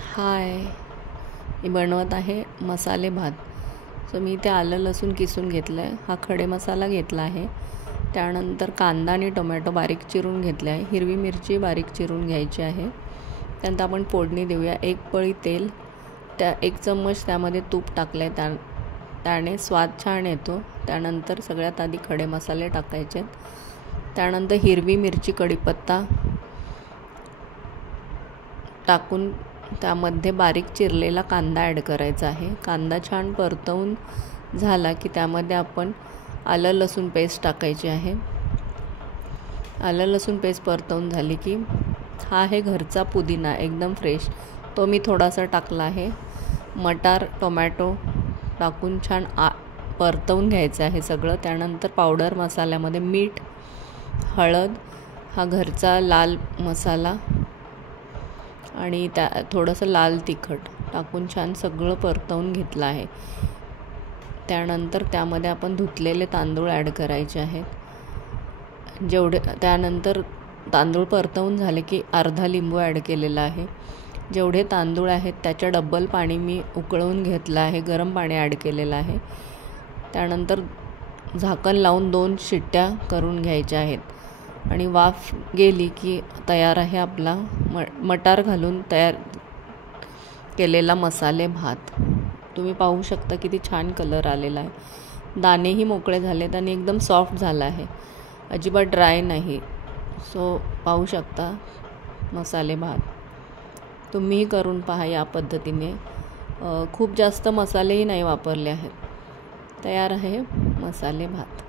हाय, मी बनवत आहे मसाले भात. सो मी ते आलं लसूण किसून घेतलं आहे. हा खडे मसाला घेतला आहे. त्यानंतर कांदा आणि टोमॅटो बारीक चिरून घेतले आहे. हिरवी मिरची बारीक चिरून घ्यायची आहे. त्यानंतर आपण फोडणी देऊया. 1 पळी तेल, 1 चम्मच त्यामध्ये तूप टाकलं आहे. त्याने स्वाद छान येतो. त्यानंतर सगळ्यात आधी खडे मसाले टाकायचे. त्यानंतर हिरवी मिरची, कढीपत्ता टाकून त्यामध्ये बारीक चिरलेला कांदा ॲड करायचा आहे. कांदा छान परतवून झाला की त्यामध्ये आपण आलं लसूण पेस्ट टाकायची आहे. आलं लसूण पेस्ट परतवून झाली की हा आहे घरचा पुदिना, एकदम फ्रेश, तो मी थोडासा टाकला आहे. मटार, टोमॅटो टाकून छान परतवून घ्यायचं आहे सगळं. त्यानंतर पावडर मसाल्यामध्ये मीठ, हळद, हा घरचा लाल मसाला आणि थोडंसं लाल तिखट टाकून छान सगळं परतवून घेतलं आहे. त्यानंतर त्यामध्ये आपण धुतलेले तांदूळ ॲड करायचे आहेत. त्यानंतर तांदूळ परतवून झाले की अर्धा लिंबू ॲड केलेला आहे. जेवढे तांदूळ आहेत त्याच्या डबल पाणी मी उकळवून घेतलं आहे. गरम पाणी ॲड केलेलं आहे. त्यानंतर झाकण लावून 2 शिट्ट्या करून घ्यायच्या आहेत आणि वाफ गेली की तयार आहे आपला मटार घालून तयार केलेला मसाले भात. तुम्ही पाहू शकता किती छान कलर आलेला आहे. दाणेही मोकळे झालेत आणि एकदम सॉफ्ट झाला आहे, अजिबात ड्राय नाही. सो पाहू शकता मसाले भात. तुम्हीही करून पहा या पद्धतीने. खूप जास्त मसालेही नाही वापरले आहेत. तयार आहे मसाले भात.